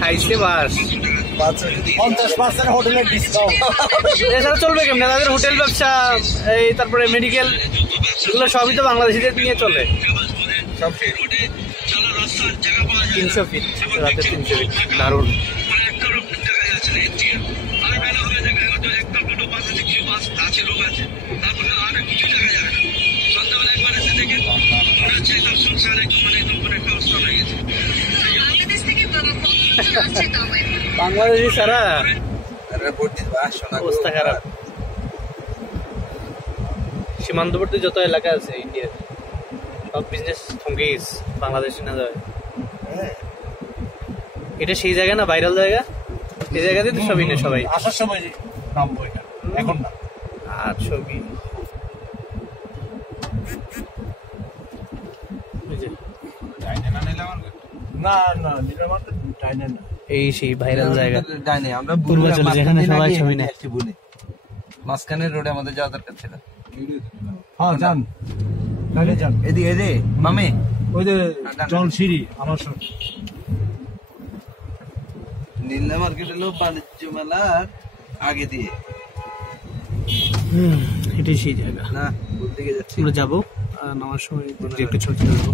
খাইছে বাস 50% হোটেলের ডিসকাউন্ট। এছাড়া চলবে কেমনে? তাদের হোটেল ব্যবসা, এই তারপরে মেডিকেল, এগুলো সবই তো বাংলাদেশিদের নিয়ে চলে। 300 ফিট, রাতে 300 ফিট, দারুণ। বাংলাদেশি ছাড়া অবস্থা খারাপ। সীমান্তবর্তী যত এলাকা আছে ইন্ডিয়ার সব বিজনেস থমকে গেছে, বাংলাদেশে না যায়। এটা সেই জায়গা না, ভাইরাল জায়গা, এই জায়গাতে তো সবই না, সবাই আসার সময় নামবো এটা, এখন না। আর ছবি না না নিলাম ডাইনে না, এই সেই ভাইরাল জায়গা ডাইনে আমরা পূর্বাচলে যেখানে সবাই ছবি নেয়। মাঝখানের রোডে আমাদের যাওয়া দরকার ছিল। হ্যাঁ যান, ডাইনে যান। এদিকে এদিকে মামে ওই যে জল সিঁড়ি আমার সঙ্গে। নীলা মার্কেট হলো বাণিজ্য মেলার আগে দিয়ে। এটাই সেই জায়গা। না, কোন দিকে যাচ্ছি? আমরা যাবো, নামার সময় একটু ছবি তুলবো।